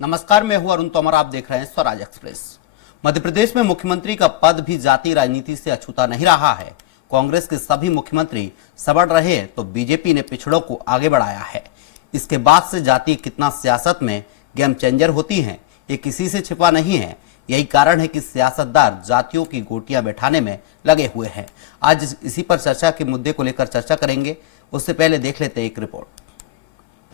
नमस्कार, मैं हूं अरुण तोमर। आप देख रहे हैं स्वराज एक्सप्रेस। मध्य प्रदेश में मुख्यमंत्री का पद भी जाति राजनीति से अछूता नहीं रहा है। कांग्रेस के सभी मुख्यमंत्री सबड़ रहे तो बीजेपी ने पिछड़ों को आगे बढ़ाया है। इसके बाद से जाति कितना सियासत में गेम चेंजर होती है, ये किसी से छिपा नहीं है। यही कारण है कि सियासतदार जातियों की गोटियां बैठाने में लगे हुए हैं। आज इसी पर चर्चा के मुद्दे को लेकर चर्चा करेंगे। उससे पहले देख लेते हैं एक रिपोर्ट।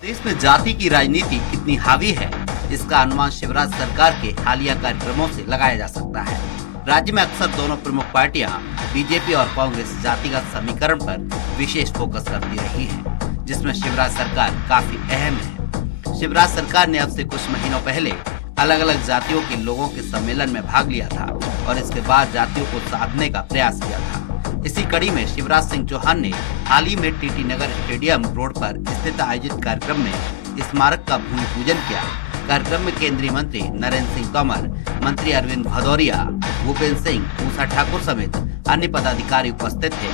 देश में जाति की राजनीति कितनी हावी है, इसका अनुमान शिवराज सरकार के हालिया कार्यक्रमों से लगाया जा सकता है। राज्य में अक्सर दोनों प्रमुख पार्टियां बीजेपी और कांग्रेस जातिगत समीकरण पर विशेष फोकस करती रही है, जिसमें शिवराज सरकार काफी अहम है। शिवराज सरकार ने अब से कुछ महीनों पहले अलग अलग जातियों के लोगों के सम्मेलन में भाग लिया था और इसके बाद जातियों को साधने का प्रयास किया था। इसी कड़ी में शिवराज सिंह चौहान ने हाल ही में टीटी नगर स्टेडियम रोड पर स्थित आयोजित कार्यक्रम में स्मारक का भूमि पूजन किया। कार्यक्रम में केंद्रीय मंत्री नरेंद्र सिंह तोमर, मंत्री अरविंद भदौरिया, भूपेंद्र सिंह, उषा ठाकुर समेत अन्य पदाधिकारी उपस्थित थे।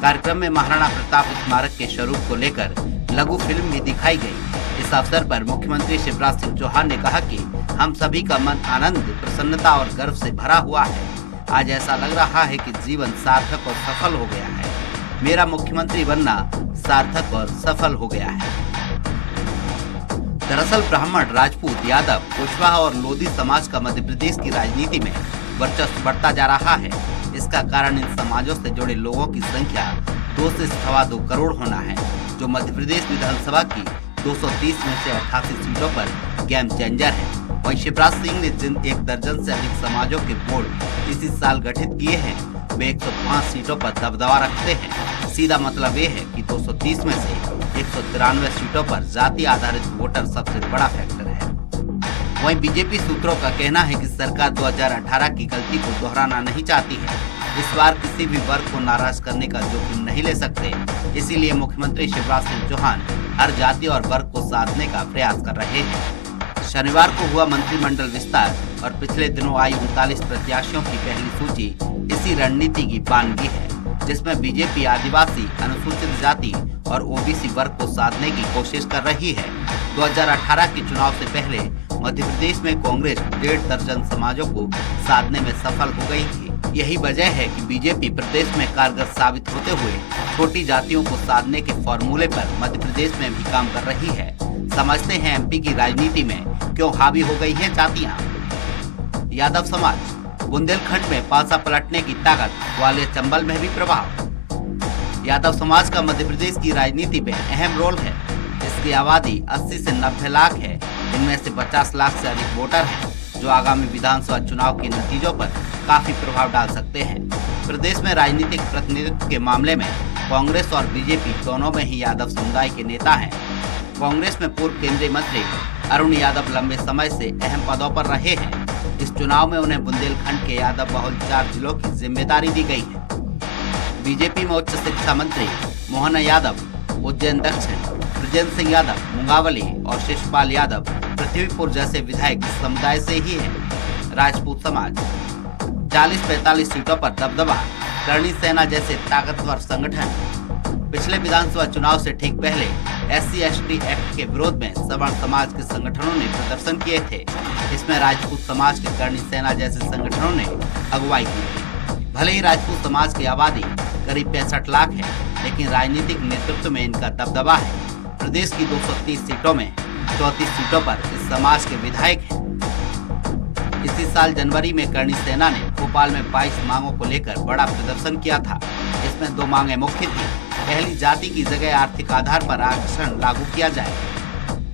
कार्यक्रम में महाराणा प्रताप स्मारक के स्वरूप को लेकर लघु फिल्म भी दिखाई गई। इस अवसर पर मुख्यमंत्री शिवराज सिंह चौहान ने कहा कि हम सभी का मन आनंद, प्रसन्नता और गर्व से भरा हुआ है। आज ऐसा लग रहा है कि जीवन सार्थक और सफल हो गया है। मेरा मुख्यमंत्री बनना सार्थक और सफल हो गया है। दरअसल ब्राह्मण, राजपूत, यादव, कुशवाहा और लोधी समाज का मध्य प्रदेश की राजनीति में वर्चस्व बढ़ता जा रहा है। इसका कारण इन समाजों से जुड़े लोगों की संख्या 2 से 2.25 करोड़ होना है, जो मध्य प्रदेश विधानसभा की 230 में से 88 सीटों पर गेम चेंजर है। वहीं शिवराज सिंह ने जिन 1 दर्जन से अधिक समाजों के बोर्ड इसी साल गठित किए हैं, वे 105 सीटों पर दबदबा रखते हैं। सीधा मतलब ये है कि 230 में से 193 सीटों पर जाति आधारित वोटर सबसे बड़ा फैक्टर है। वहीं बीजेपी सूत्रों का कहना है कि सरकार 2018 की गलती को दोहराना नहीं चाहती है। इस बार किसी भी वर्ग को नाराज करने का जोखिम नहीं ले सकते, इसीलिए मुख्यमंत्री शिवराज सिंह चौहान हर जाति और वर्ग को साधने का प्रयास कर रहे हैं। शनिवार को हुआ मंत्रिमंडल विस्तार और पिछले दिनों आई 39 प्रत्याशियों की पहली सूची इसी रणनीति की बानगी है, जिसमें बीजेपी आदिवासी, अनुसूचित जाति और ओबीसी वर्ग को साधने की कोशिश कर रही है। 2018 के चुनाव से पहले मध्य प्रदेश में कांग्रेस 1.5 दर्जन समाजों को साधने में सफल हो गई थी। यही वजह है कि बीजेपी प्रदेश में कारगर साबित होते हुए छोटी जातियों को साधने के फॉर्मूले पर मध्य प्रदेश में भी काम कर रही है। समझते हैं एमपी की राजनीति में क्यों हावी हो गई है जातियां। यादव समाज, बुंदेलखंड में पासा पलटने की ताकत, ग्वालियर चंबल में भी प्रभाव। यादव समाज का मध्य प्रदेश की राजनीति में अहम रोल है। इसकी आबादी 80 से 90 लाख है। इनमें से 50 लाख से अधिक वोटर हैं, जो आगामी विधानसभा चुनाव के नतीजों पर काफी प्रभाव डाल सकते हैं। प्रदेश में राजनीतिक प्रतिनिधित्व के मामले में कांग्रेस और बीजेपी दोनों में ही यादव समुदाय के नेता हैं। कांग्रेस में पूर्व केंद्रीय मंत्री अरुण यादव लंबे समय से अहम पदों पर रहे हैं। इस चुनाव में उन्हें बुंदेलखंड के यादव बहुल 4 जिलों की जिम्मेदारी दी गई है। बीजेपी में उच्च शिक्षा मंत्री मोहन यादव, उज्जैन दक्षिण, ब्रजेंद्र सिंह यादव, मुंगावली और शिशपाल यादव पृथ्वीपुर जैसे विधायक इस समुदाय से ही हैं। राजपूत समाज, 40-45 सीटों पर दबदबा, करणी सेना जैसे ताकतवर संगठन। पिछले विधानसभा चुनाव से ठीक पहले SC/ST एक्ट के विरोध में सवर्ण समाज के संगठनों ने प्रदर्शन किए थे। इसमें राजपूत समाज के करणी सेना जैसे संगठनों ने अगुवाई की थी। भले ही राजपूत समाज की आबादी करीब 65 लाख है, लेकिन राजनीतिक नेतृत्व में इनका दबदबा है। प्रदेश की 230 सीटों में 34 सीटों पर इस समाज के विधायक हैं। इसी साल जनवरी में करणी सेना ने भोपाल में 22 मांगों को लेकर बड़ा प्रदर्शन किया था। इसमें 2 मांगे मुख्य थी। पहली, जाति की जगह आर्थिक आधार पर आरक्षण लागू किया जाए।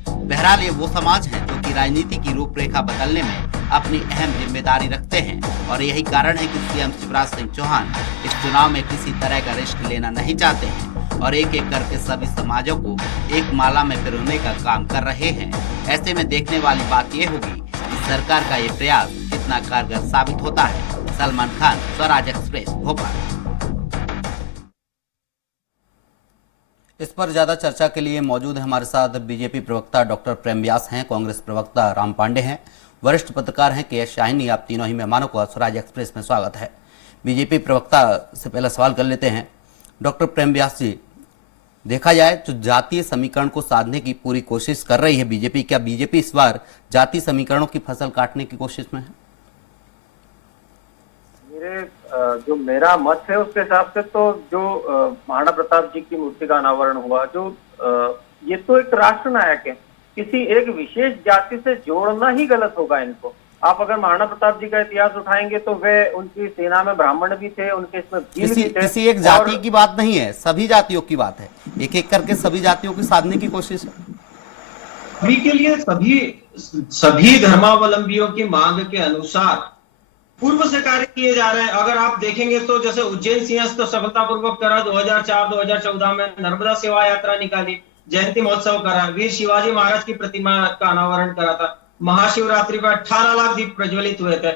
बहरहाल ये वो समाज हैं जो कि राजनीति की रूपरेखा बदलने में अपनी अहम जिम्मेदारी रखते हैं और यही कारण है कि सीएम शिवराज सिंह चौहान इस चुनाव में किसी तरह का रिस्क लेना नहीं चाहते हैं और एक एक करके सभी समाजों को एक माला में पिरोने का काम कर रहे हैं। ऐसे में देखने वाली बात ये होगी कि सरकार का ये प्रयास कितना कारगर साबित होता है। सलमान खान, स्वराज एक्सप्रेस, भोपाल। इस पर ज्यादा चर्चा के लिए मौजूद है हमारे साथ बीजेपी प्रवक्ता डॉक्टर प्रेम व्यास हैं, कांग्रेस प्रवक्ता राम पांडे हैं, वरिष्ठ पत्रकार हैं KS शाहिनी। आप तीनों ही मेहमानों को स्वराज एक्सप्रेस में स्वागत है। बीजेपी प्रवक्ता से पहला सवाल कर लेते हैं। डॉक्टर प्रेम व्यास जी, देखा जाए तो जातीय समीकरण को साधने की पूरी कोशिश कर रही है बीजेपी। क्या बीजेपी इस बार जातीय समीकरणों की फसल काटने की कोशिश में है? जो मेरा मत है उसके हिसाब से तो जो महाराणा प्रताप जी की मूर्ति का अनावरण हुआ, जो ये तो एक राष्ट्र नायक है, किसी एक विशेष जाति से जोड़ना ही गलत होगा इनको। आप अगर महाराणा प्रताप जी का इतिहास उठाएंगे तो वे उनकी सेना में ब्राह्मण भी थे, उनके इसमें भील भी थे। किसी एक जाति की बात नहीं है, सभी जातियों की बात है। एक एक करके सभी जातियों की साधने की कोशिश है। सभी के लिए सभी धर्मावलंबियों की मांग के अनुसार पूर्व से कार्य किए जा रहे हैं। अगर आप देखेंगे तो जैसे उज्जैन सिंहस्थ तो सफलतापूर्वक करा, 2004-2014 में नर्मदा सेवा यात्रा निकाली, जयंती महोत्सव करा, वीर शिवाजी महाराज की प्रतिमा का अनावरण करा था, महाशिवरात्रि पर 18 लाख दीप प्रज्वलित हुए थे,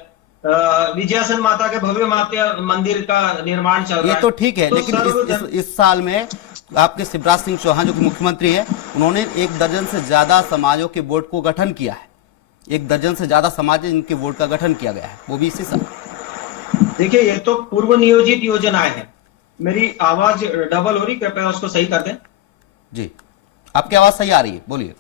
विजयासन माता के भव्य माता मंदिर का निर्माण चल रहा है। ये तो ठीक है, तो लेकिन इस साल में आपके शिवराज सिंह चौहान जो कि मुख्यमंत्री है, उन्होंने 1 दर्जन से ज्यादा समाजों के बोर्ड को गठन किया है। 1 दर्जन से ज्यादा समाज इनके बोर्ड का गठन किया गया है, वो भी इसी साल। देखिए, ये तो पूर्व नियोजित योजनाएं हैं। मेरी आवाज डबल हो रही, कृपया उसको सही कर दें। जी, आपकी आवाज सही आ रही है, बोलिए।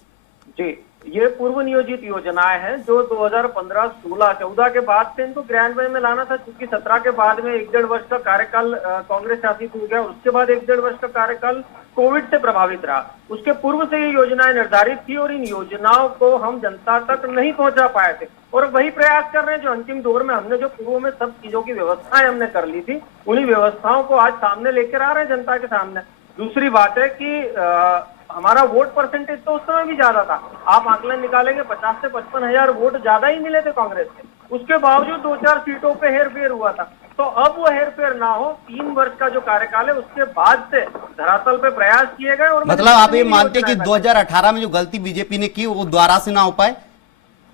जी, ये पूर्व नियोजित योजनाएं हैं जो 2015, 16, 14 के बाद से इनको क्रियान्वयन में लाना था। क्योंकि 17 के बाद में 1-1.5 वर्ष का कार्यकाल कांग्रेस शासित हो गया, उसके बाद 1-1.5 वर्ष का कार्यकाल कोविड से प्रभावित रहा। उसके पूर्व से ये योजनाएं निर्धारित थी और इन योजनाओं को हम जनता तक नहीं पहुंचा पाए थे। और वही प्रयास कर रहे हैं जो अंतिम दौर में हमने जो पूर्व में सब चीजों की व्यवस्थाएं हमने कर ली थी, उन्हीं व्यवस्थाओं को आज सामने लेकर आ रहे हैं जनता के सामने। दूसरी बात है कि हमारा वोट परसेंटेज तो उस समय भी ज्यादा था। आप आंकलन निकालेंगे 50 से 55 हजार वोट ज्यादा ही मिले थे कांग्रेस के। उसके बावजूद 2-4 सीटों पे हेरफेर हुआ था। तो अब वो हेरफेर ना हो, 3 वर्ष का जो कार्यकाल है उसके बाद से धरातल पे प्रयास किए गए। और मतलब आप ये मानते कि 2018 में जो गलती बीजेपी ने की वो दोबारा से ना हो पाए?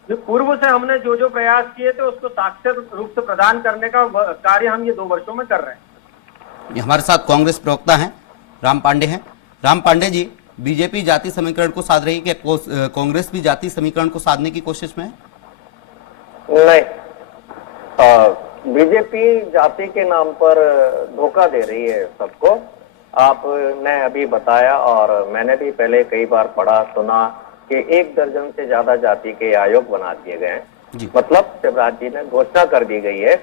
पूर्व से हमने जो जो प्रयास किए थे उसको साक्षर रूप से प्रदान करने का कार्य हम ये 2 वर्षों में कर रहे हैं। हमारे साथ कांग्रेस प्रवक्ता हैं राम पांडे हैं। राम पांडे जी, बीजेपी जाति समीकरण को साध रही है, क्या कांग्रेस भी जाति समीकरण को साधने की कोशिश में है? नहीं, बीजेपी जाति के नाम पर धोखा दे रही है सबको। आपने अभी बताया और मैंने भी पहले कई बार पढ़ा सुना कि 1 दर्जन से ज्यादा जाति के आयोग बना दिए गए हैं। मतलब शिवराज जी ने घोषणा कर दी गई है,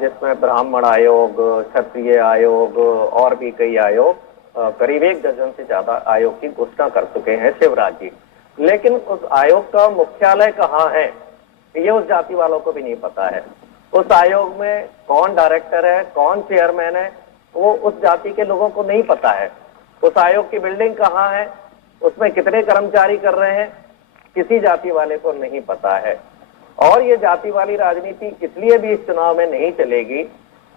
जिसमें ब्राह्मण आयोग, क्षत्रिय आयोग और भी कई आयोग, करीब 1 दर्जन से ज्यादा आयोग की घोषणा कर चुके हैं शिवराज जी। लेकिन उस आयोग का मुख्यालय कहाँ है ये उस जाति वालों को भी नहीं पता है। उस आयोग में कौन डायरेक्टर है, कौन चेयरमैन है, वो उस जाति के लोगों को नहीं पता है। उस आयोग की बिल्डिंग कहाँ है, उसमें कितने कर्मचारी कर रहे हैं, किसी जाति वाले को नहीं पता है। और ये जाति वाली राजनीति इसलिए भी इस चुनाव में नहीं चलेगी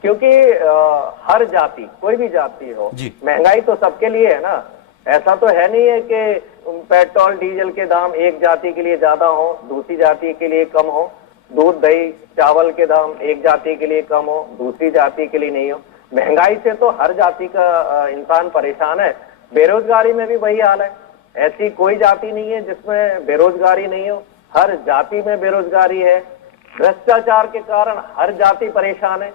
क्योंकि हर जाति, कोई भी जाति हो, महंगाई तो सबके लिए है ना। ऐसा तो है नहीं है कि पेट्रोल डीजल के दाम एक जाति के लिए ज्यादा हो, दूसरी जाति के लिए कम हो। दूध दही चावल के दाम एक जाति के लिए कम हो, दूसरी जाति के लिए नहीं हो। महंगाई से तो हर जाति का इंसान परेशान है। बेरोजगारी में भी वही हाल है। ऐसी कोई जाति नहीं है जिसमें बेरोजगारी नहीं हो, हर जाति में बेरोजगारी है। भ्रष्टाचार के कारण हर जाति परेशान है।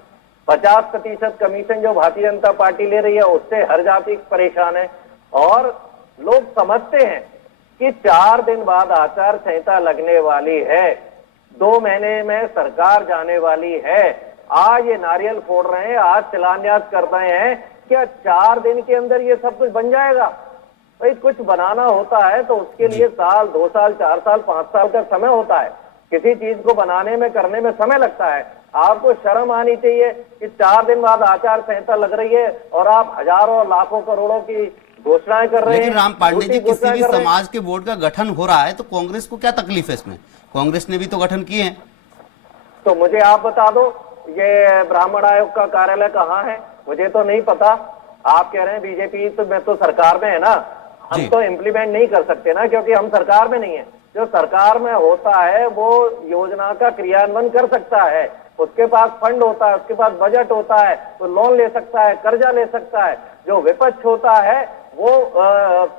50% कमीशन जो भारतीय जनता पार्टी ले रही है उससे हर जाति परेशान है। और लोग समझते हैं कि 4 दिन बाद आचार संहिता लगने वाली है, 2 महीने में सरकार जाने वाली है। आज ये नारियल फोड़ रहे हैं, आज शिलान्यास कर रहे हैं, क्या 4 दिन के अंदर ये सब कुछ बन जाएगा? भाई कुछ बनाना होता है तो उसके लिए साल, 2 साल, 4 साल, 5 साल का समय होता है। किसी चीज को बनाने में, करने में समय लगता है। आपको शर्म आनी चाहिए कि 4 दिन बाद आचार संहिता लग रही है और आप हजारों लाखों करोड़ों की घोषणाएं कर रहे हैं। लेकिन राम पांडे जी, किसी भी समाज के बोर्ड का गठन हो रहा है तो कांग्रेस को क्या तकलीफ है इसमें? कांग्रेस ने भी तो गठन किए हैं। तो मुझे आप बता दो, ये ब्राह्मण आयोग का कार्यालय कहाँ है? मुझे तो नहीं पता। आप कह रहे हैं बीजेपी तो मैं तो सरकार में है ना, हम तो इम्प्लीमेंट नहीं कर सकते ना, क्योंकि हम सरकार में नहीं है। जो सरकार में होता है वो योजना का क्रियान्वयन कर सकता है, उसके पास फंड होता है, उसके पास बजट होता है, तो लोन ले सकता है, कर्जा ले सकता है। जो विपक्ष होता है वो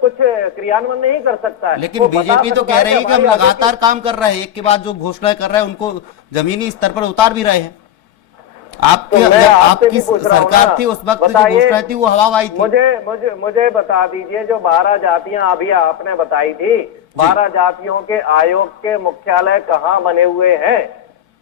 कुछ क्रियान्वयन नहीं कर सकता है। लेकिन बीजेपी तो कह रही है कि हम लगातार काम कर रहे हैं, एक के बाद जो घोषणा कर रहे हैं उनको जमीनी स्तर पर उतार भी रहे हैं। आपकी तो मैं आपसे आपकी भी पूछ रहा हूं सरकार ना, थी उस वक्त जो बताइए, घोषणा थी वो हवा आई थी। मुझे बता दीजिए, जो 12 जातियां अभी आपने बताई थी, 12 जातियों के आयोग के मुख्यालय कहाँ बने हुए हैं,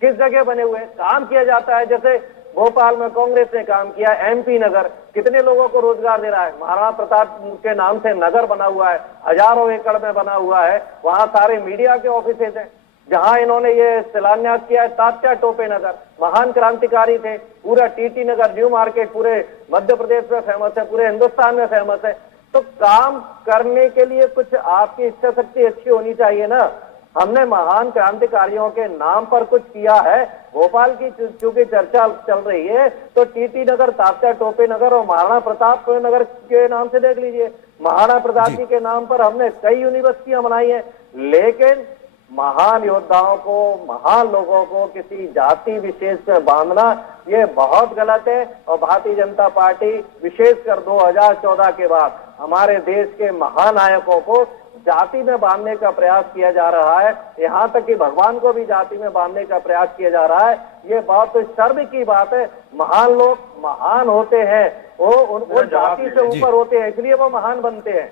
किस जगह बने हुए हैं? काम किया जाता है। जैसे भोपाल में कांग्रेस ने काम किया, MP नगर कितने लोगों को रोजगार दे रहा है, महाराणा प्रताप के नाम से नगर बना हुआ है, हजारों एकड़ में बना हुआ है, वहां सारे मीडिया के ऑफिसेज हैं। जहां इन्होंने ये शिलान्यास किया है, तात्या टोपे नगर, महान क्रांतिकारी थे, पूरा TT नगर, न्यू मार्केट पूरे मध्य प्रदेश में फेमस है, पूरे हिंदुस्तान में फेमस है। तो काम करने के लिए कुछ आपकी इच्छा शक्ति अच्छी होनी चाहिए ना। हमने महान क्रांतिकारियों के नाम पर कुछ किया है। भोपाल की चूंकि चर्चा चल रही है, तो TT नगर, तात्या टोपे नगर और महाराणा प्रताप नगर के नाम से देख लीजिए। महाराणा प्रताप जी के नाम पर हमने कई यूनिवर्सिटियां बनाई हैं, लेकिन महान योद्धाओं को, महान लोगों को किसी जाति विशेष से बांधना ये बहुत गलत है। और भारतीय जनता पार्टी विशेषकर 2014 के बाद हमारे देश के महानायकों को जाति में बांधने का प्रयास किया जा रहा है, यहाँ तक कि भगवान को भी जाति में बांधने का प्रयास किया जा रहा है। ये बहुत शर्म की बात है। महान लोग महान होते हैं, वो जाति से ऊपर होते हैं, इसलिए वो महान बनते हैं।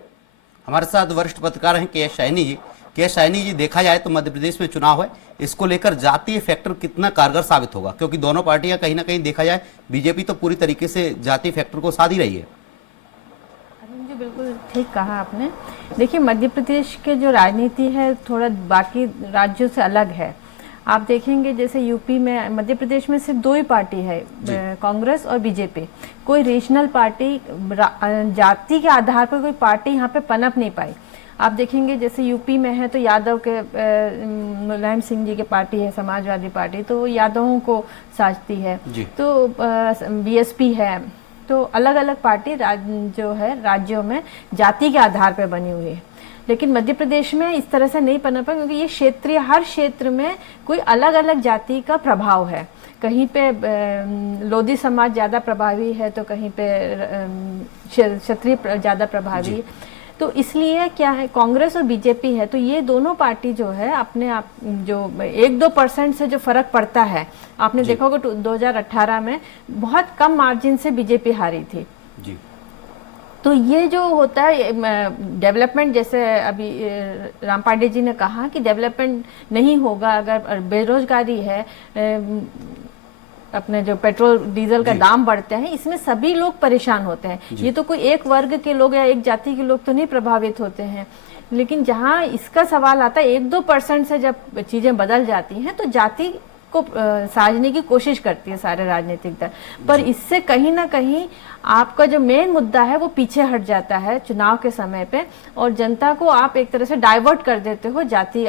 हमारे साथ वरिष्ठ पत्रकार हैं के सैनी जी। के सैनी जी, देखा जाए तो मध्य प्रदेश में चुनाव है, इसको लेकर जातीय फैक्टर कितना कारगर साबित होगा? क्योंकि दोनों पार्टियां कहीं ना कहीं देखा जाए, बीजेपी तो पूरी तरीके से जातीय फैक्टर को साध ही रही है। जी बिल्कुल ठीक कहा आपने। देखिए, मध्य प्रदेश के जो राजनीति है थोड़ा बाकी राज्यों से अलग है। आप देखेंगे जैसे यूपी में, मध्य प्रदेश में सिर्फ 2 ही पार्टी है, कांग्रेस और बीजेपी। कोई रीजनल पार्टी, जाति के आधार पर कोई पार्टी यहाँ पे पनप नहीं पाई। आप देखेंगे जैसे यूपी में है तो यादव के, मुलायम सिंह जी की पार्टी है समाजवादी पार्टी, तो वो यादवों को साजती है। तो BSP है। तो अलग अलग पार्टी जो है राज्यों में जाति के आधार पर बनी हुई है। लेकिन मध्य प्रदेश में इस तरह से नहीं पनपा, क्योंकि ये क्षेत्रीय, हर क्षेत्र में कोई अलग अलग जाति का प्रभाव है। कहीं पे लोधी समाज ज़्यादा प्रभावी है, तो कहीं पे क्षत्रिय ज़्यादा प्रभावी है। तो इसलिए क्या है, कांग्रेस और बीजेपी है, तो ये दोनों पार्टी जो है अपने आप जो 1-2% से जो फर्क पड़ता है, आपने देखा होगा 2018 में बहुत कम मार्जिन से बीजेपी हारी थी जी। तो ये जो होता है डेवलपमेंट, जैसे अभी राम पांडे जी ने कहा कि डेवलपमेंट नहीं होगा अगर बेरोजगारी है, अपने जो पेट्रोल डीजल का दाम बढ़ते हैं, इसमें सभी लोग परेशान होते हैं। ये तो कोई एक वर्ग के लोग या एक जाति के लोग तो नहीं प्रभावित होते हैं। लेकिन जहां इसका सवाल आता है, 1-2% से जब चीजें बदल जाती हैं तो जाति को साजने की कोशिश करती है सारे राजनीतिक दल, पर इससे कहीं ना कहीं आपका जो मेन मुद्दा है वो पीछे हट जाता है चुनाव के समय पे, और जनता को आप एक तरह से डाइवर्ट कर देते हो जाति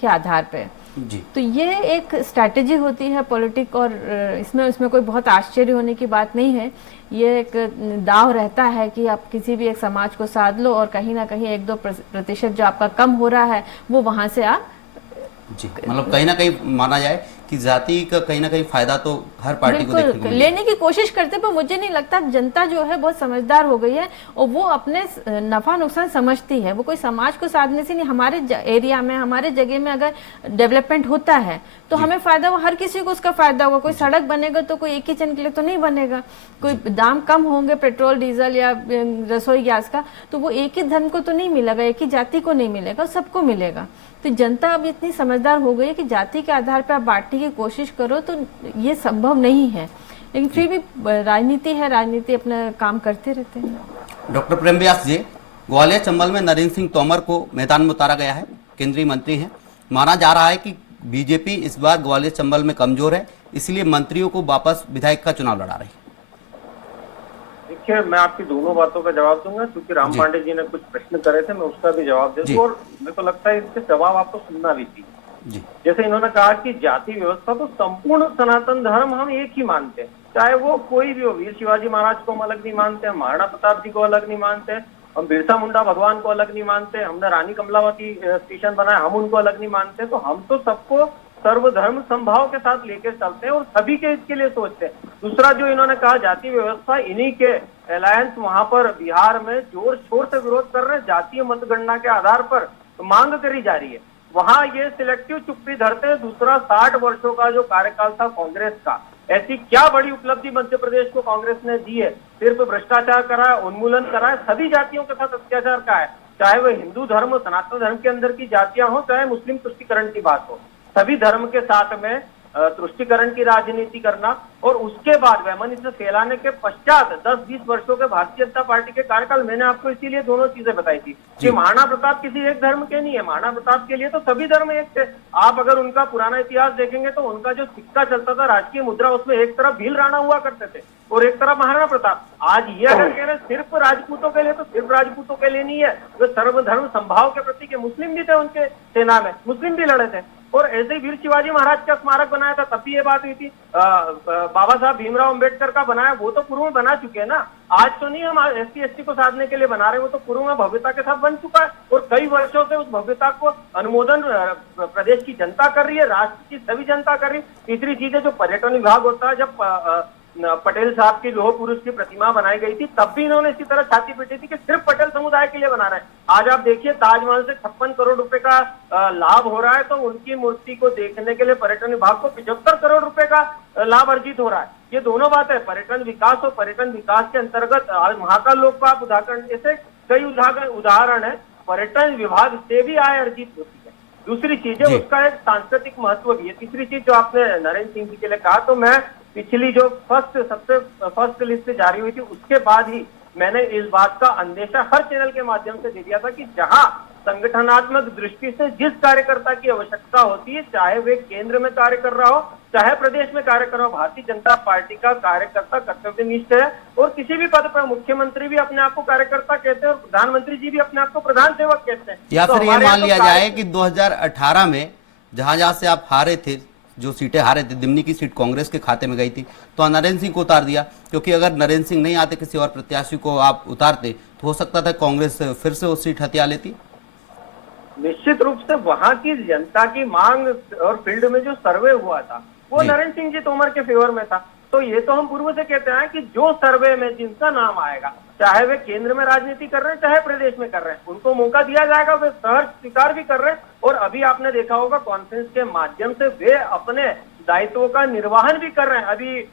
के आधार पे जी। तो ये एक स्ट्रैटेजी होती है पॉलिटिक, और इसमें कोई बहुत आश्चर्य होने की बात नहीं है। ये एक दाव रहता है कि आप किसी भी एक समाज को साध लो और कहीं ना कहीं 1-2% जो आपका कम हो रहा है वो वहां से आप जी, मतलब कहीं ना कहीं माना जाए कि जाति का कहीं ना कहीं फायदा तो हर पार्टी को देखने को लेने की कोशिश करते, पर मुझे नहीं लगता। जनता जो है बहुत समझदार हो गई है और वो अपने नफा नुकसान समझती है। वो कोई समाज को साधने से नहीं, हमारे एरिया में, हमारे जगह में अगर डेवलपमेंट होता है तो हमें फायदा हो, हर किसी को उसका फायदा होगा। कोई सड़क बनेगा तो कोई एक ही जन के लिए तो नहीं बनेगा। कोई दाम कम होंगे पेट्रोल डीजल या रसोई गैस का, तो वो एक ही धर्म को तो नहीं मिलेगा, एक ही जाति को नहीं मिलेगा, सबको मिलेगा। तो जनता अब इतनी समझदार हो गई है कि जाति के आधार पर आप बांटने की कोशिश करो तो ये संभव नहीं है। लेकिन फिर भी राजनीति है, राजनीति अपना काम करते रहते हैं। डॉक्टर प्रेम व्यास जी, ग्वालियर चंबल में नरेंद्र सिंह तोमर को मैदान में उतारा गया है, केंद्रीय मंत्री हैं। माना जा रहा है कि बीजेपी इस बार ग्वालियर चंबल में कमजोर है, इसलिए मंत्रियों को वापस विधायक का चुनाव लड़ा रही है। देखिए, मैं आपकी दोनों बातों का जवाब दूंगा, क्योंकि राम पांडे जी ने कुछ प्रश्न करे थे, मैं उसका भी जवाब दे दूं, और मेरे को लगता है इसके जवाब आपको सुनना भी चाहिए। जैसे इन्होंने कहा कि जाति व्यवस्था तो संपूर्ण सनातन धर्म हम एक ही मानते हैं, चाहे वो कोई भी हो। वीर शिवाजी महाराज को हम अलग नहीं मानते, हम महाराणा प्रताप जी को अलग नहीं मानते, हम बिरसा मुंडा भगवान को अलग नहीं मानते, हमने रानी कमलावती स्टेशन बनाया, हम उनको अलग नहीं मानते। तो हम तो सबको सर्वधर्म संभाव के साथ लेकर चलते हैं और सभी के इसके लिए सोचते हैं। दूसरा जो इन्होंने कहा जाति व्यवस्था, इन्हीं के अलायंस वहां पर बिहार में जोर शोर से विरोध कर रहे हैं, जातीय मतगणना के आधार पर तो मांग करी जा रही है। वहां ये सिलेक्टिव चुप्पी धरते हैं। दूसरा, 60 वर्षों का जो कार्यकाल था कांग्रेस का, ऐसी क्या बड़ी उपलब्धि मध्य प्रदेश को कांग्रेस ने दी है? सिर्फ भ्रष्टाचार करा है, उन्मूलन करा है, सभी जातियों के साथ अत्याचार का है, चाहे वह हिंदू धर्म, सनातन धर्म के अंदर की जातियां हो, चाहे मुस्लिम तुष्टीकरण की बात हो, सभी धर्म के साथ में तुष्टीकरण की राजनीति करना, और उसके बाद वैमनस्य फैलाने के पश्चात 10-20 वर्षों के भारतीय जनता पार्टी के कार्यकाल, मैंने आपको इसीलिए दोनों चीजें बताई थी कि महाराणा प्रताप किसी एक धर्म के नहीं है, महाराणा प्रताप के लिए तो सभी धर्म एक थे। आप अगर उनका पुराना इतिहास देखेंगे तो उनका जो सिक्का चलता था, राजकीय मुद्रा, उसमें एक तरफ भील राणा हुआ करते थे और एक तरफ महाराणा प्रताप। आज ये अगर कह रहे सिर्फ राजपूतों के लिए, तो सिर्फ राजपूतों के लिए नहीं है, वे सर्वधर्म संभाव के प्रतीक है। मुस्लिम भी थे उनके सेना में, मुस्लिम भी लड़े थे, और ऐसे ही वीर शिवाजी महाराज का स्मारक बनाया था, तब भी ये बात हुई थी। बाबा साहब भीमराव अंबेडकर का बनाया, वो तो पूर्व में बना चुके हैं ना, आज तो नहीं हम SC/ST को साधने के लिए बना रहे, वो तो पूर्व में भव्यता के साथ बन चुका है, और कई वर्षों से उस भव्यता को अनुमोदन प्रदेश की जनता कर रही है, राष्ट्र की सभी जनता कर रही है। तीसरी चीज है, जो पर्यटन विभाग होता है, जब पटेल साहब की लौह पुरुष की प्रतिमा बनाई गई थी, तब भी इन्होंने इसी तरह छाती पीटी थी कि सिर्फ पटेल समुदाय के लिए बना रहे हैं। आज आप देखिए, ताजमहल से 56 करोड़ रुपए का लाभ हो रहा है, तो उनकी मूर्ति को देखने के लिए पर्यटन विभाग को 75 करोड़ रुपए का लाभ अर्जित हो रहा है। ये दोनों बात है, पर्यटन विकास और पर्यटन विकास के अंतर्गत महाकाल लोक का उदाहरण, ऐसे कई उदाहरण है, पर्यटन विभाग से भी आय अर्जित होती है। दूसरी चीज है, उसका एक सांस्कृतिक महत्व भी है। तीसरी चीज जो आपने नरेंद्र सिंह जी के लिए कहा, तो मैं पिछली जो सबसे फर्स्ट लिस्ट जारी हुई थी, उसके बाद ही मैंने इस बात का अंदेशा हर चैनल के माध्यम से दे दिया था कि जहां संगठनात्मक दृष्टि से जिस कार्यकर्ता की आवश्यकता होती है, चाहे वे केंद्र में कार्य कर रहा हो, चाहे प्रदेश में कार्य कर रहा हो, भारतीय जनता पार्टी का कार्यकर्ता कर्तव्यनिष्ठ है, और किसी भी पद पर मुख्यमंत्री भी अपने आप को कार्यकर्ता कहते हैं और प्रधानमंत्री जी भी अपने आप को प्रधान सेवक कहते हैं। या फिर ये मान लिया जाए कि 2018 में जहां से आप हारे थे, जो सीटें हारे थे, दिमनी की सीट कांग्रेस के खाते में गई थी, तो नरेंद्र सिंह को उतार दिया, क्योंकि अगर नरेंद्र सिंह नहीं आते, किसी और प्रत्याशी को आप उतारते, तो हो सकता था कांग्रेस फिर से वो सीट हथिया लेती। निश्चित रूप से वहां की जनता की मांग और फील्ड में जो सर्वे हुआ था, वो नरेंद्र सिंह जी तोमर के फेवर में था। तो ये तो हम पूर्व से कहते हैं कि जो सर्वे में जिनका नाम आएगा, चाहे वे केंद्र में राजनीति कर रहे हैं, चाहे प्रदेश में कर रहे हैं, उनको मौका दिया जाएगा, वे सहर्ष स्वीकार भी कर रहे हैं। और अभी आपने देखा होगा, कॉन्फ्रेंस के माध्यम से वे अपने दायित्वों का निर्वहन भी कर रहे हैं। अभी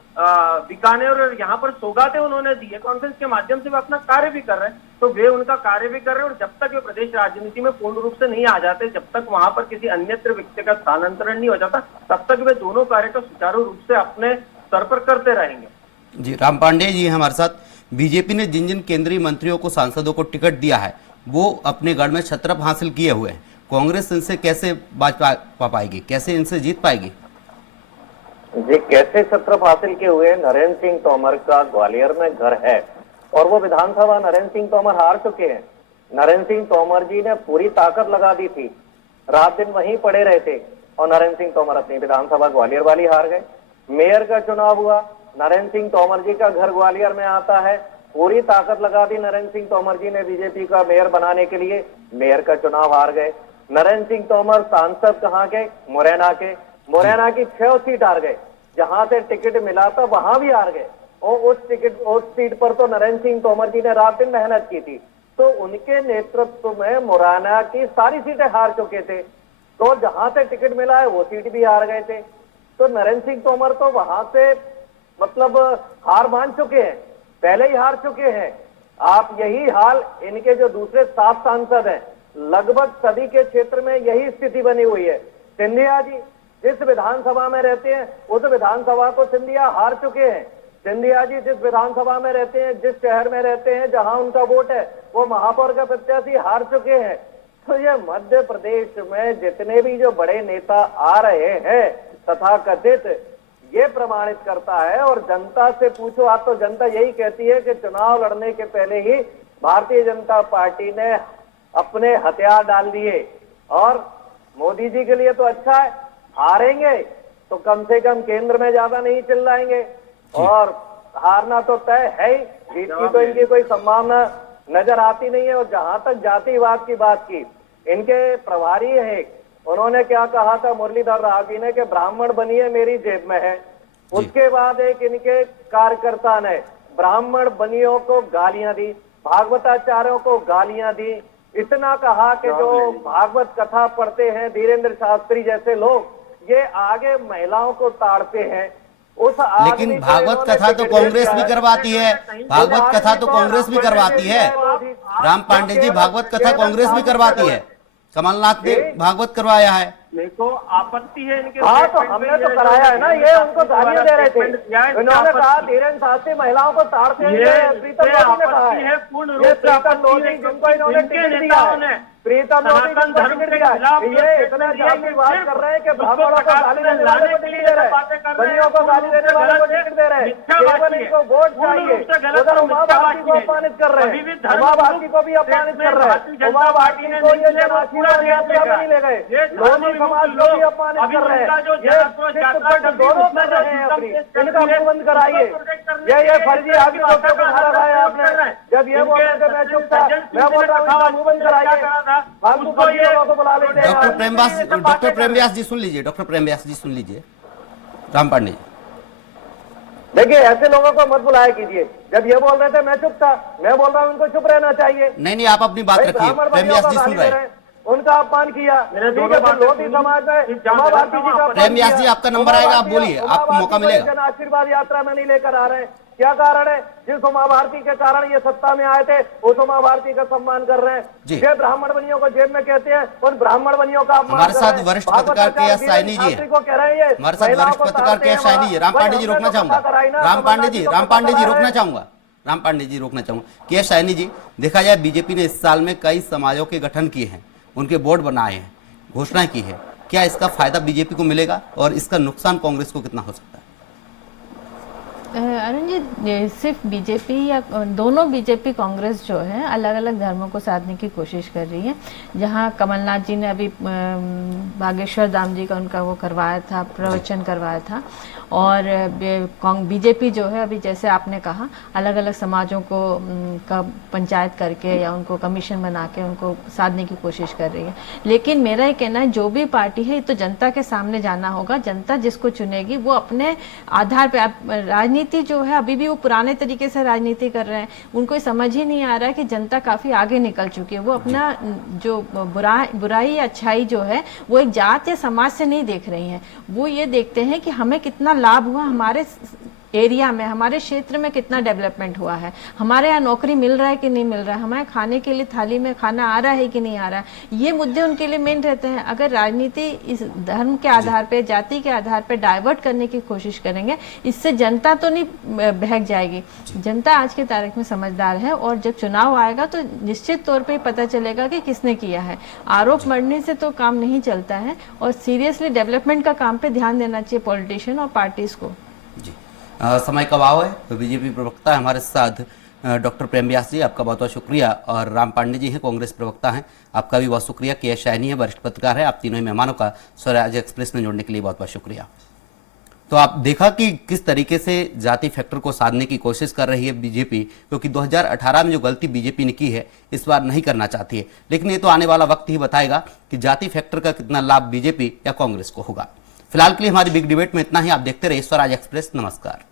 बीकानेर और यहाँ पर सौगातें उन्होंने दी है, कॉन्फ्रेंस के माध्यम से वे अपना कार्य भी कर रहे हैं, तो वे उनका कार्य भी कर रहे हैं। और जब तक वे प्रदेश राजनीति में पूर्ण रूप से नहीं आ जाते, जब तक वहां पर किसी अन्यत्र व्यक्ति का स्थानांतरण नहीं हो जाता, तब तक वे दोनों कार्य को सुचारू रूप से अपने स्तर पर करते रहेंगे। जी, राम पांडेय जी हमारे साथ। बीजेपी ने जिन जिन केंद्रीय मंत्रियों को, सांसदों को टिकट दिया है, वो अपने गढ़ में छत्रप हासिल किए हुए हैं। कांग्रेस इनसे कैसे बाज पा पाएगी, कैसे इनसे जीत पाएगी? जी, कैसे छत्रप हासिल किए हुए? नरेंद्र सिंह तोमर का ग्वालियर में घर है और वो विधानसभा नरेंद्र सिंह तोमर हार चुके हैं। नरेंद्र सिंह तोमर जी ने पूरी ताकत लगा दी थी, रात दिन वहीं पड़े रहे थे, और नरेंद्र सिंह तोमर अपनी विधानसभा ग्वालियर वाली हार गए। मेयर का चुनाव हुआ, नरेंद्र सिंह तोमर जी का घर ग्वालियर में आता है, पूरी ताकत लगा दी नरेंद्र सिंह तोमर जी ने बीजेपी का मेयर बनाने के लिए, मेयर का चुनाव हार गए। नरेंद्र सिंह तोमर सांसद कहाँ के? मुरैना के। मुरैना की 6 सीट हार गए, जहां से टिकट मिला था वहां भी हार गए, और उस सीट पर तो नरेंद्र सिंह तोमर जी ने रात दिन मेहनत की थी, तो उनके नेतृत्व में मुरैना की सारी सीटें हार चुके थे, तो जहां से टिकट मिला है वो सीट भी हार गए थे। तो नरेंद्र सिंह तोमर तो वहां से मतलब हार मान चुके हैं, पहले ही हार चुके हैं। आप यही हाल इनके जो दूसरे 7 सांसद हैं, लगभग सभी के क्षेत्र में यही स्थिति बनी हुई है। सिंधिया जी जिस विधानसभा में रहते हैं, उस विधानसभा को सिंधिया हार चुके हैं। सिंधिया जी जिस विधानसभा में रहते हैं, जिस शहर में रहते हैं, जहां उनका वोट है, वो महापौर का प्रत्याशी हार चुके हैं। तो ये मध्य प्रदेश में जितने भी जो बड़े नेता आ रहे हैं तथाकथित, ये प्रमाणित करता है। और जनता से पूछो आप, तो जनता यही कहती है कि चुनाव लड़ने के पहले ही भारतीय जनता पार्टी ने अपने हथियार डाल दिए, और मोदी जी के लिए तो अच्छा है, हारेंगे तो कम से कम केंद्र में ज्यादा नहीं चिल्लाएंगे, और हारना तो तय है ही, जीत की तो इनकी कोई संभावना नजर आती नहीं है। और जहां तक जातिवाद की बात की, इनके प्रभारी है, उन्होंने क्या कहा था मुरलीधर राव जी ने कि ब्राह्मण बनिए मेरी जेब में है। उसके बाद एक इनके कार्यकर्ता ने ब्राह्मण बनियों को गालियां दी, भागवताचार्यों को गालियां दी, इतना कहा कि जो भागवत कथा पढ़ते हैं धीरेन्द्र शास्त्री जैसे लोग, ये आगे महिलाओं को ताड़ते हैं। उस आदमी लेकिन को भागवत इन्होंने कथा तो टिकट कांग्रेस दिया भी है। करवाती है, भागवत कथा तो कांग्रेस भी करवाती है। राम पांडे जी, भागवत कथा कांग्रेस भी करवाती है, कमलनाथ ने भागवत करवाया है। देखो आपत्ति है इनके हाँ, तो स्टेटमेंट हमने में, तो ये कराया है जो ना, ये उनको गालियां दे रहे थे। स्टेटमेंट दिया है, इन्होंने कहा आपत्ति। धीरेन्द्र शास्त्री महिलाओं को ताड़ते हैं, ये प्रीतम लोधी ने कहा आपत्ति है, है। पूर्ण रूप ये से प्रीतम आपत्ति लोधी है, जिनको क्योंकि इन्होंने जिनके टिकट दिया नेताओं ने है, प्रीतम लोधी सनातन जिनको धर्म टिकट के दिया है, खिलाफ जो ये इतना स्टेटमेंट दिया, जाति ये बात सिर्फ कर रहे हैं कि उसको ब्राह्मणों को प्रकाश गाली में देने वाले लाने को के टिकट लिए दे रहे बातें कर हैं, रहे हैं। बनियों को गाली देने वाले को टिकट दे रहे हैं, केवल इनको वोट चाहिए। उधर उमा भारती को अपमानित कर रहे हैं, उमा भारती को भी अपमानित कर रहे हैं, उमा भारती को ये जन आशीर्वाद यात्रा में नहीं ले गए, लोधी समाज को भी अपमानित कर रहे हैं। ये चित्रपट दोनों कर रहे हैं अपनी, इनका मुंह बंद कराइए। ये फर्जी आदमी को क्यों बना रखा है आपने? जब ये बोल रहे थे मैं चुप था, मैं बोल रहा हूँ इनका मुंह बंद कराइए। फालतू फर्जियों को बुला लेते हैं। डॉक्टर प्रेम व्यास जी सुन लीजिए, डॉक्टर प्रेम व्यास जी सुन लीजिए, राम पांडे जी। देखिए ऐसे लोगों को मत बुलाया कीजिए। जब ये बोल रहे थे मैं चुप था, मैं बोल रहा हूँ उनको चुप रहना चाहिए। नहीं, आप अपनी बात भाई रखिए, ब्राह्मण प्रेम बनियों व्यास को जी सुन गाली रहे दे हैं। रहे हैं, उनका अपमान किया। मैंने ठीक दोनों है, बातें लोधी सुनी। समाज में ठीक, जान उमा लेता भारती जी हूं का आप। प्रेम व्यास जी, आपका नंबर आएगा, आप बोलिए, आपको मौका मिलेगा। जन आशीर्वाद यात्रा में नहीं लेकर आ रहे हैं, क्या कारण है? जिस उमा भारती के कारण ये सत्ता में आए थे, उस उमा भारती का सम्मान कर रहे जी। हैं। ये ब्राह्मण बनियों को जेब में कहते हैं, उन ब्राह्मण बनियों का अपमान हमारे कर साथ रहे हैं। वरिष्ठ भागवत पत्रकार के आचार्य एस साइनी जी हैं। शास्त्री को कह रहे हैं ये हमारे साथ महिलाओं वरिष्ठ को पत्रकार ताड़ते के हैं एस साइनी जी। राम वहाँ। पांडे जी भाई, रोकना हमने तो चाहूंगा, पता कराई ना, राम पांडे जी, कमलनाथ राम पांडे जी को रोकना पता चाहूंगा, राम पांडे जी रोकना चाहूंगा। के एस साइनी जी, देखा जाए बीजेपी ने इस साल में कई समाजों के गठन किए हैं, उनके बोर्ड बनाए हैं, घोषणा की है। क्या इसका फायदा बीजेपी को मिलेगा और इसका नुकसान कांग्रेस को कितना हो सकता है? अरुण जी, ये सिर्फ बीजेपी या दोनों बीजेपी कांग्रेस जो है अलग अलग धर्मों को साधने की कोशिश कर रही है। जहां कमलनाथ जी ने अभी बागेश्वर धाम जी का उनका वो करवाया था, प्रवचन करवाया था, और बीजेपी जो है अभी जैसे आपने कहा अलग अलग समाजों को का पंचायत करके या उनको कमीशन बना के उनको साधने की कोशिश कर रही है। लेकिन मेरा ये कहना है जो भी पार्टी है तो जनता के सामने जाना होगा। जनता जिसको चुनेगी वो अपने आधार पे, राजनीति जो है अभी भी वो पुराने तरीके से राजनीति कर रहे हैं। उनको समझ ही नहीं आ रहा है कि जनता काफी आगे निकल चुकी है। वो अपना जो बुराई या अच्छाई जो है वो एक जात या समाज से नहीं देख रही है। वो ये देखते हैं कि हमें कितना लाभ हुआ, हमारे एरिया में, हमारे क्षेत्र में कितना डेवलपमेंट हुआ है, हमारे यहाँ नौकरी मिल रहा है कि नहीं मिल रहा है, हमारे खाने के लिए थाली में खाना आ रहा है कि नहीं आ रहा है। ये मुद्दे उनके लिए मेन रहते हैं। अगर राजनीति इस धर्म के आधार पे, जाति के आधार पे डाइवर्ट करने की कोशिश करेंगे, इससे जनता तो नहीं बहक जाएगी। जनता आज की तारीख में समझदार है और जब चुनाव आएगा तो निश्चित तौर पर पता चलेगा कि किसने किया है। आरोप मरने से तो काम नहीं चलता है और सीरियसली डेवलपमेंट का काम पे ध्यान देना चाहिए पॉलिटिशियन और पार्टीज को। जी, समय का अभाव है, तो बीजेपी प्रवक्ता है हमारे साथ डॉक्टर प्रेम व्यास जी, आपका बहुत बहुत शुक्रिया। और राम पांडे जी हैं, कांग्रेस प्रवक्ता हैं, आपका भी बहुत शुक्रिया। के एस शाइनी है, वरिष्ठ पत्रकार है। आप तीनों ही मेहमानों का स्वराज एक्सप्रेस में जोड़ने के लिए बहुत बहुत शुक्रिया। तो आप देखा कि किस तरीके से जाति फैक्टर को साधने की कोशिश कर रही है बीजेपी, क्योंकि 2018 में जो गलती बीजेपी ने की है इस बार नहीं करना चाहती है। लेकिन ये तो आने वाला वक्त ही बताएगा कि जाति फैक्टर का कितना लाभ बीजेपी या कांग्रेस को होगा। फिलहाल के लिए हमारी बिग डिबेट में इतना ही। आप देखते रहिए स्वराज एक्सप्रेस। नमस्कार।